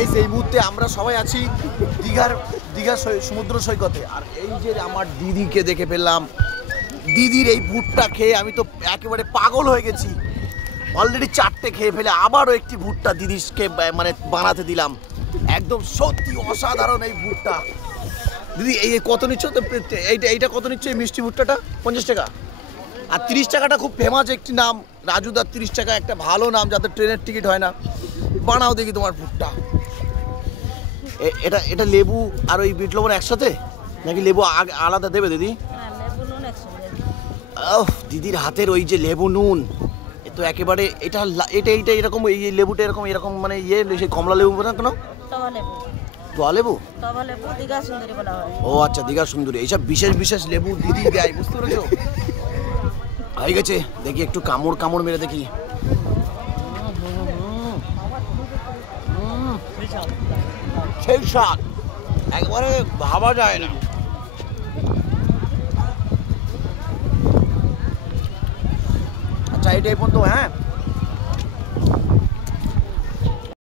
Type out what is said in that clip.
Guys এই মুহূর্তে আমরা সবাই আছি দীঘার সমুদ্র সৈকতে। আর এই যে আমার দিদিকে দেখে ফেললাম, দিদির এই ভুট্টা খেয়ে আমি তো একেবারে পাগল হয়ে গেছি। অলরেডি 4টে খেয়ে ফেলে আবারও একটি ভুট্টা দিদিকে মানে বানাতে দিলাম। একদম সত্যি অসাধারণ এই ভুট্টা। দিদি এই কত নিচ্ছ? এইটা কত নিচ্ছে এই মিষ্টি ভুট্টাটা? 50 টাকা। আর 30 টাকাটা খুব ফেমাস একটি নাম, রাজুদার 30 টাকা, একটা ভালো নাম যাদের ট্রেনের টিকিট হয় না। বানাও দেখি তোমার ভুট্টা। এটা লেবু আর ওই বিট লবণ একসাথে নাকি লেবু আলাদা দেবে দিদি? দিদির হাতের ওই যে লেবু নুন, এ তো একেবারে এটা এরকম, এই লেবুটা এরকম মানে সেই কমলা লেবু না কেন? তোয়া লেবু। ও আচ্ছা, দীঘা সুন্দরী। এইসব বিশেষ লেবু দিদি দেয়, বুঝতে পেরেছো? হয়ে গেছে, দেখি একটু কামড় মেরে দেখি। সেই স্বাদ একবারে ভাবা যায় না। আচ্ছা, এইটাই পর্যন্ত। হ্যাঁ।